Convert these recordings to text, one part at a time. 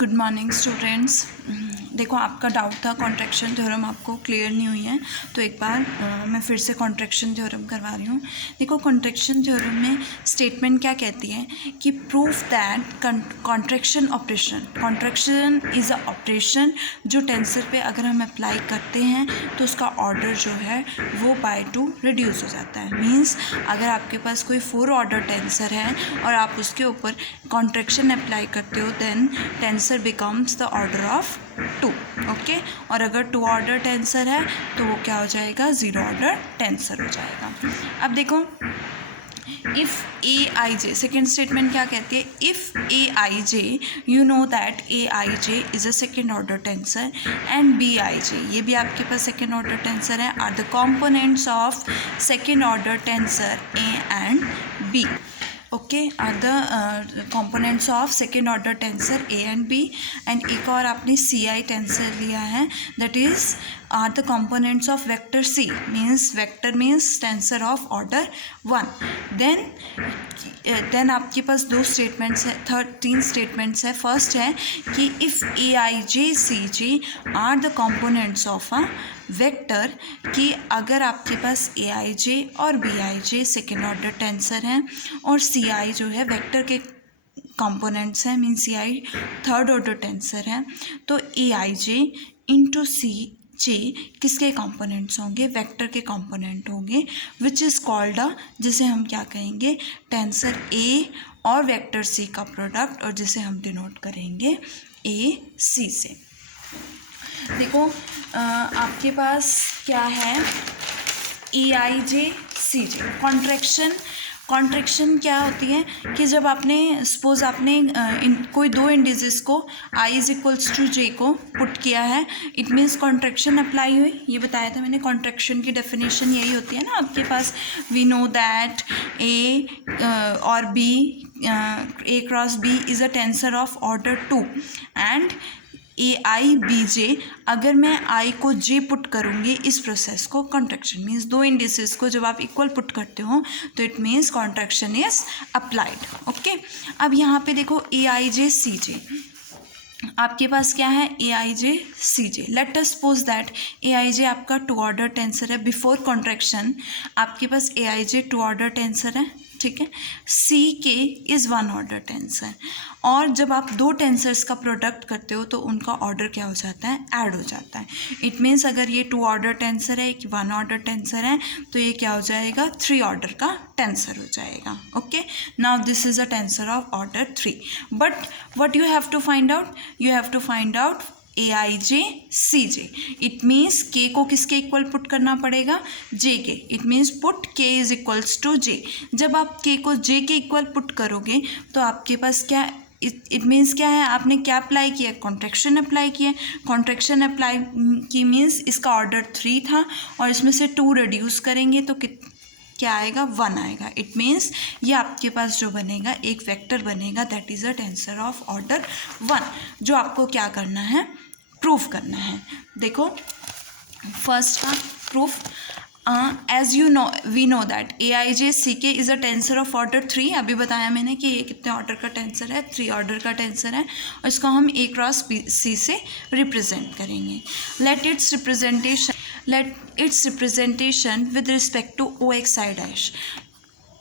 Good morning students. देखो, आपका doubt था कॉन्ट्रैक्शन थ्योरम आपको क्लियर नहीं हुई है, तो एक बार मैं फिर से कॉन्ट्रैक्शन थ्योरम करवा रही हूँ। देखो, कॉन्ट्रैक्शन थ्योरम में स्टेटमेंट क्या कहती है कि proof that contraction operation, contraction is a operation जो टेंसर पे अगर हम अप्लाई करते हैं तो उसका ऑर्डर जो है वो बाय 2 रिड्यूस हो जाता है। मीन्स अगर आपके पास कोई 4 ऑर्डर टेंसर है और आप उसके ऊपर कॉन्ट्रैक्शन अप्लाई करते हो, then tensor becomes the order of 2। Okay, और अगर 2 ऑर्डर टेंसर है तो वो क्या हो जाएगा, 0 ऑर्डर टेंसर हो जाएगा। अब देखो, if A I J, second statement क्या कहती है, if A I J, you know that A I J is a second order tensor and B I J, ये भी आपके पास सेकेंड ऑर्डर टेंसर है, are the components of second order tensor A and B. Okay, are the components of second order tensor A and B. And एक और आपने C I tensor लिया है, that is are the components of vector C, means vector means tensor of order 1। देन आपके पास 2 statements है, 3 statements है। फर्स्ट है कि if A I J C J are the components of a vector, कि अगर आपके पास ए आई जे और B I J second order tensor हैं और सी आई जो है वेक्टर के कंपोनेंट्स हैं, मीन सी आई थर्ड ऑर्डर टेंसर है, तो ए आई जे इंटू सी जे किसके कंपोनेंट्स होंगे, वेक्टर के कंपोनेंट होंगे, विच इज़ कॉल्ड अ, जिसे हम क्या कहेंगे, टेंसर ए और वेक्टर सी का प्रोडक्ट, और जिसे हम डिनोट करेंगे ए सी से। देखो, आपके पास क्या है, A I J C J contraction क्या होती है कि जब आपने सपोज आपने कोई 2 इंडिसेस को आई इज इक्वल्स टू जे को पुट किया है, इट मीन्स कॉन्ट्रैक्शन अप्लाई हुई। ये बताया था मैंने, कॉन्ट्रैक्शन की डेफिनेशन यही होती है ना आपके पास, वी नो दैट ए और B, A cross B is a tensor of order 2 and A I B J, अगर मैं आई को जे पुट करूँगी इस प्रोसेस को, कॉन्ट्रैक्शन मीन्स 2 इंडिसेस को जब आप इक्वल पुट करते हो तो it means contraction is applied. Okay, अब यहाँ पे देखो ए आई जे सी जे, आपके पास क्या है, A I J C J. Let us suppose that A I जे आपका 2 ऑर्डर टेंसर है, बिफोर कॉन्ट्रैक्शन आपके पास A I J 2 order tensor है, ठीक है। सी के इज़ 1 ऑर्डर टेंसर, और जब आप 2 टेंसर्स का प्रोडक्ट करते हो तो उनका ऑर्डर क्या हो जाता है, ऐड हो जाता है। इट मीन्स अगर ये 2 ऑर्डर टेंसर है, एक 1 ऑर्डर टेंसर है, तो ये क्या हो जाएगा, 3 ऑर्डर का टेंसर हो जाएगा। Okay, now this is a tensor of order 3, but what you have to find out, you have to find out A I J C J. It means K को किसके इक्वल पुट करना पड़ेगा, J K. It means put K is equals to J. जब आप के को जे के equal put करोगे तो आपके पास क्या, इट मीन्स क्या है, आपने क्या अप्लाई किया, कॉन्ट्रैक्शन अप्लाई किया। कॉन्ट्रैक्शन अप्लाई की मीन्स इसका ऑर्डर 3 था और इसमें से 2 रिड्यूस करेंगे तो क्या आएगा, 1 आएगा। इट मीन्स ये आपके पास जो बनेगा एक वेक्टर बनेगा, that is a tensor of order 1, जो आपको क्या करना है, प्रूफ करना है। देखो, फर्स्ट का proof, as you know, we know that A I J C K is a tensor of order 3। अभी बताया मैंने कि ये कितने ऑर्डर का टेंसर है, 3 ऑर्डर का टेंसर है, और इसको हम ए क्रॉस बी सी से रिप्रेजेंट करेंगे। Let its representation with respect to O X I dash.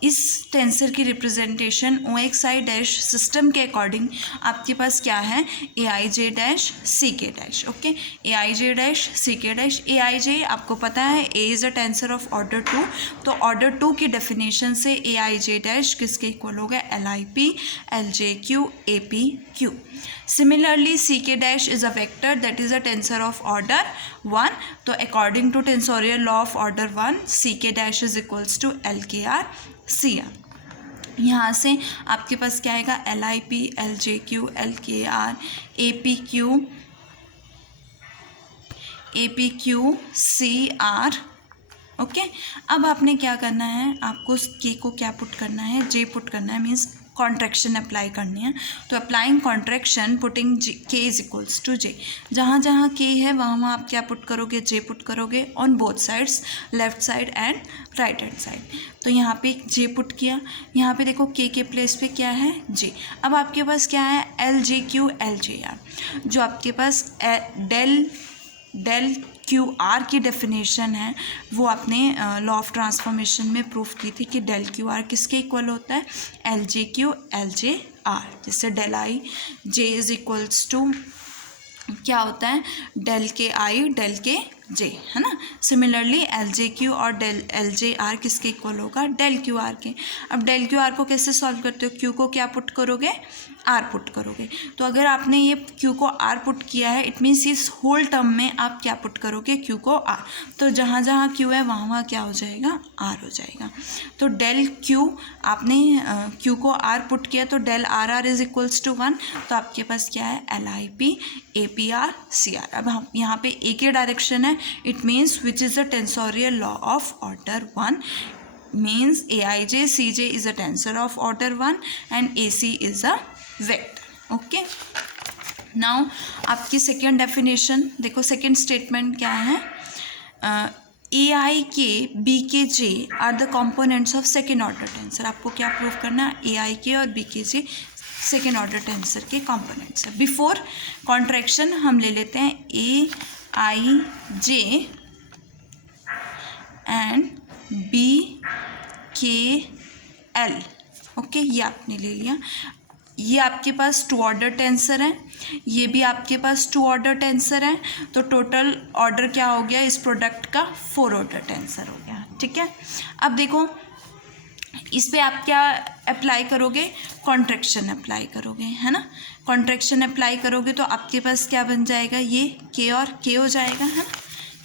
इस टेंसर की representation O X I dash system के अकॉर्डिंग आपके पास क्या है, A I J dash C K dash. Okay, A I J dash C K dash. A I जे आपको पता है A is a tensor of order 2, तो ऑर्डर 2 की डेफिनेशन से ए आई जे डैश किसके इक्वल हो गया, L I P L J Q A P Q. Similarly C K dash is a vector that is a tensor of order 1, तो according to tensorial law of order 1 C K dash is equals to L K R C R. यहाँ से आपके पास क्या आएगा, L I P L J Q L K R A P Q C R. Okay, अब आपने क्या करना है, आपको के को क्या पुट करना है, जे पुट करना है, मीन्स कॉन्ट्रैक्शन अप्लाई करनी है। तो अप्लाइंग कॉन्ट्रैक्शन पुटिंग के इज इक्वल्स टू जे, जहाँ जहाँ के है वहाँ आप क्या पुट करोगे, जे पुट करोगे on both sides, left side and right hand side. तो यहाँ पे जे पुट किया, यहाँ पे देखो के प्लेस पे क्या है, जे। अब आपके पास क्या है, L J Q L J R, जो आपके पास डेल क्यू आर की डेफिनेशन है वो आपने लॉ ऑफ ट्रांसफॉर्मेशन में प्रूफ की थी कि डेल क्यू आर किसके इक्वल होता है, L J Q L J R. जैसे del I J is equals to क्या होता है, डेल के आई डेल के जे, है ना। सिमिलरली एल जे क्यू और डेल एल जे आर किसके इक्वल होगा, डेल क्यू आर के। अब डेल क्यू आर को कैसे सॉल्व करते हो, क्यू को क्या पुट करोगे, आर पुट करोगे। तो अगर आपने ये क्यू को आर पुट किया है, इट मीन्स इस होल टर्म में आप क्या पुट करोगे, क्यू को आर। तो जहाँ जहाँ क्यू है वहाँ वहाँ क्या हो जाएगा, आर हो जाएगा। तो डेल क्यू आपने क्यू को आर पुट किया तो del R R is equals to 1। तो आपके पास क्या है, L I P A P R C R. अब हम यहाँ पे एक ही डायरेक्शन है, it means which is the tensorial law of order 1, means aij cj is a tensor of order 1 and ac is a vector. okay, now आपकी second definition देखो, second statement क्या है, ए आई के B K J are the components of second order tensor. आपको क्या prove करना है, A आई के और बी के जे सेकेंड ऑर्डर टेंसर के कॉम्पोनेंट्स है। बिफोर कॉन्ट्रैक्शन हम ले लेते हैं A I J and B के एल। ओके, ये आपने ले लिया। ये आपके पास टू ऑर्डर टेंसर है, ये भी आपके पास टू ऑर्डर टेंसर है। तो टोटल ऑर्डर क्या हो गया इस प्रोडक्ट का, 4 ऑर्डर टेंसर हो गया। ठीक है, अब देखो इस पे आप क्या अप्लाई करोगे, कॉन्ट्रैक्शन अप्लाई करोगे, है ना। कॉन्ट्रैक्शन अप्लाई करोगे तो आपके पास क्या बन जाएगा, ये के और के हो जाएगा, है ना।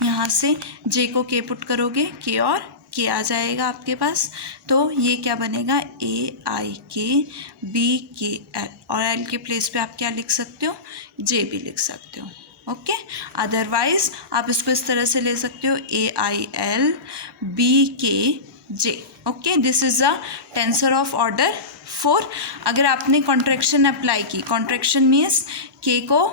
यहाँ से जे को के पुट करोगे, के और के आ जाएगा आपके पास। तो ये क्या बनेगा, ए आई के बी के एल, और एल के प्लेस पे आप क्या लिख सकते हो, जे भी लिख सकते हो। ओके, अदरवाइज आप इसको इस तरह से ले सकते हो, ए आई L B K J. Okay, this is a tensor of order 4। अगर आपने कॉन्ट्रैक्शन अप्लाई की, कॉन्ट्रैक्शन मीन्स के को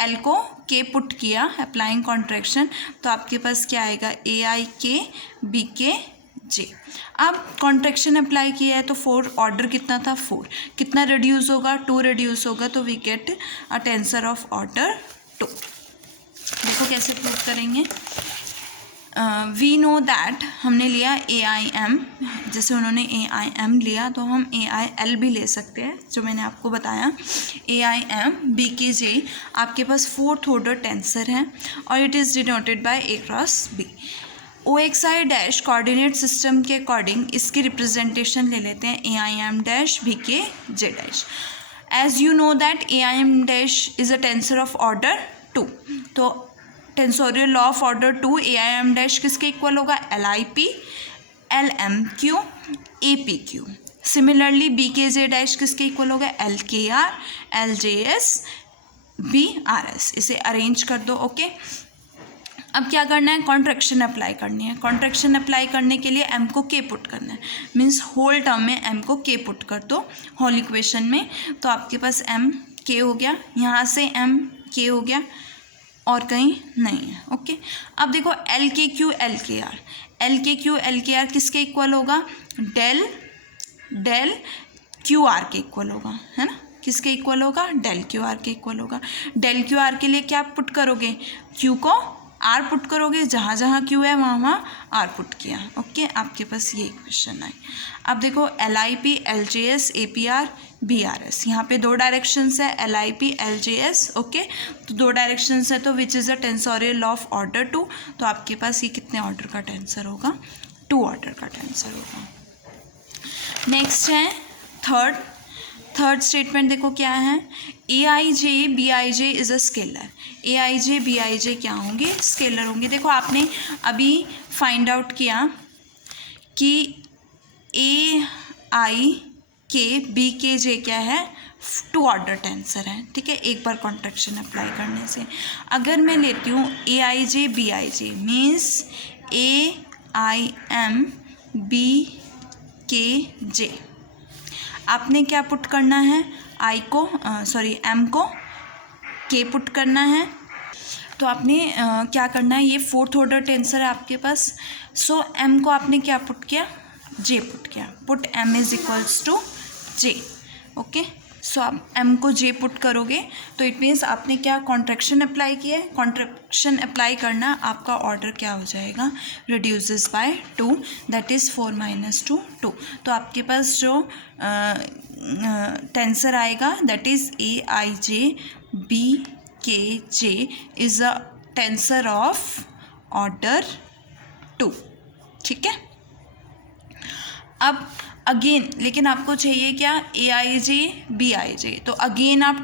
एल को के पुट किया, अप्लाइंग कॉन्ट्रैक्शन, तो आपके पास क्या आएगा, ए आई के बी के जे। अब कॉन्ट्रैक्शन अप्लाई किया है तो 4 ऑर्डर कितना था, 4, कितना रिड्यूस होगा, 2 रिड्यूस होगा। तो we get a tensor of order 2। देखो कैसे प्रूव करेंगे, वी नो दैट हमने लिया ए आई एम, जैसे उन्होंने ए आई एम लिया तो हम ए आई एल भी ले सकते हैं, जो मैंने आपको बताया। ए आई एम बी के जे आपके पास 4th ऑर्डर टेंसर है और it is denoted by A cross B. O X I dash coordinate system के अकॉर्डिंग इसकी रिप्रेजेंटेशन ले लेते हैं, A I M dash B K J dash. As you know that A I M dash is a tensor of order 2। तो tensorial law of order 2, A I M dash किसके equal होगा, L I P L M Q A P Q. Similarly B K J dash किसके equal होगा, L K R L J S B R S. इसे arrange कर दो। Okay, अब क्या करना है, कॉन्ट्रैक्शन अप्लाई करनी है। कॉन्ट्रैक्शन अप्लाई करने के लिए एम को के पुट करना है, मीन्स होल टर्म में एम को के पुट कर दो होल इक्वेशन में। तो आपके पास एम के हो गया, यहाँ से एम के हो गया और कहीं नहीं है। ओके, अब देखो एल के Q L K R, L के क्यू एल के आर किसके इक्वल होगा, डेल क्यू आर के इक्वल होगा, है ना। किसके इक्वल होगा, डेल क्यू आर के इक्वल होगा। डेल क्यू आर के लिए क्या पुट करोगे, क्यू को आर पुट करोगे, जहाँ जहाँ क्यू है वहाँ वहाँ आर पुट किया। ओके, आपके पास ये इक्वेशन आई। अब देखो L I P L J S A P R B R S, यहाँ पे 2 डायरेक्शंस है, L I P L J S. Okay, तो 2 डायरेक्शंस है, तो which is the tensorial law of order 2। तो आपके पास ये कितने ऑर्डर का टेंसर होगा, 2 ऑर्डर का टेंसर होगा। नेक्स्ट है थर्ड स्टेटमेंट, देखो क्या है, A I J B I J is a scalar. A I J B I J क्या होंगे, स्केलर होंगे। देखो आपने अभी फाइंड आउट किया कि ए आई के बी के जे क्या है, 2 ऑर्डर टेंसर है। ठीक है, एक बार कॉन्ट्रैक्शन अप्लाई करने से अगर मैं लेती हूँ A I J B I J, means A I M B K J. आपने क्या पुट करना है, एम को के पुट करना है। तो आपने क्या करना है, ये फोर्थ ऑर्डर टेंसर है आपके पास, सो एम को आपने क्या पुट किया, जे पुट किया, put M is equals to J. Okay, so आप एम को जे पुट करोगे तो इट मीन्स आपने क्या कॉन्ट्रैक्शन अप्लाई किया है। कॉन्ट्रैक्शन अप्लाई करना, आपका ऑर्डर क्या हो जाएगा, रिड्यूसेस बाय 2, दैट इज़ 4 - 2 2। तो आपके पास जो टेंसर आएगा that is AIJ BKJ is a tensor of order 2। ठीक है, अब अगेन लेकिन आपको चाहिए क्या, AIJ BIJ। तो अगेन आप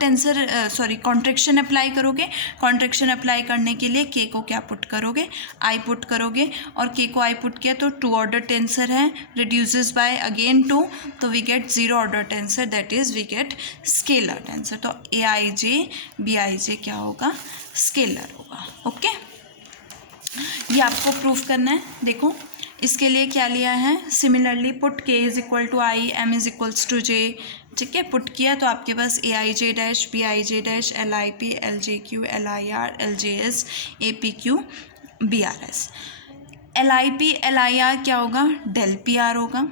कॉन्ट्रैक्शन अप्लाई करोगे। कॉन्ट्रैक्शन अप्लाई करने के लिए के को क्या पुट करोगे, आई पुट करोगे, और के को आई पुट किया तो 2 ऑर्डर टेंसर है, रिड्यूसेस बाय अगेन 2, तो we get 0 order tensor, that is we get scalar tensor. तो AIJ BIJ क्या होगा, स्केलर होगा। ओके, ये आपको प्रूफ करना है। देखो इसके लिए क्या लिया है, similarly put K is equal to I, M is equals to J. ठीक है, पुट किया तो आपके पास AIJ dash BIJ dash LIP LJQ LIR LJS APQ BRS। LIP LIR क्या होगा, डेल PR होगा।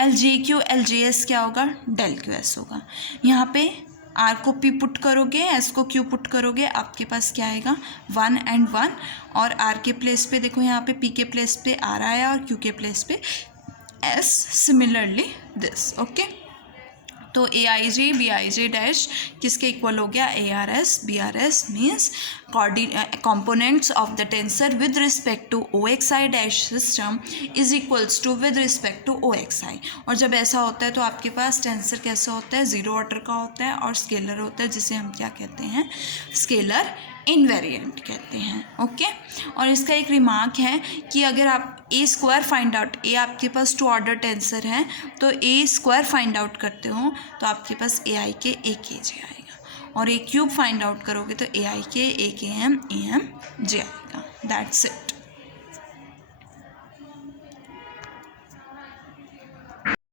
LJQ LJS क्या होगा, डेल QS होगा। यहाँ पे आर को पी पुट करोगे, एस को क्यू पुट करोगे, आपके पास क्या आएगा, 1 and 1। और आर के प्लेस पे देखो, यहाँ पे पी के प्लेस पे आर आया और क्यू के प्लेस पे एस, सिमिलरली दिस। ओके, तो AIJ BIJ डैश किसके इक्वल हो गया, ARS BRS means components of the tensor with respect to OXI dash system is equals to with respect to OXI। और जब ऐसा होता है तो आपके पास टेंसर कैसा होता है, 0 ऑर्डर का होता है और स्केलर होता है, जिसे हम क्या कहते हैं, स्केलर इनवेरिएंट कहते हैं। ओके, और इसका एक रिमार्क है कि अगर आप ए स्क्वायर फाइंड आउट, ए आपके पास 2 ऑर्डर टेंसर है, तो ए स्क्वायर फाइंड आउट करते हो तो आपके पास AI के AKJ आएगा, और ए क्यूब फाइंड आउट करोगे तो AI के AKM AM J आएगा। That's it.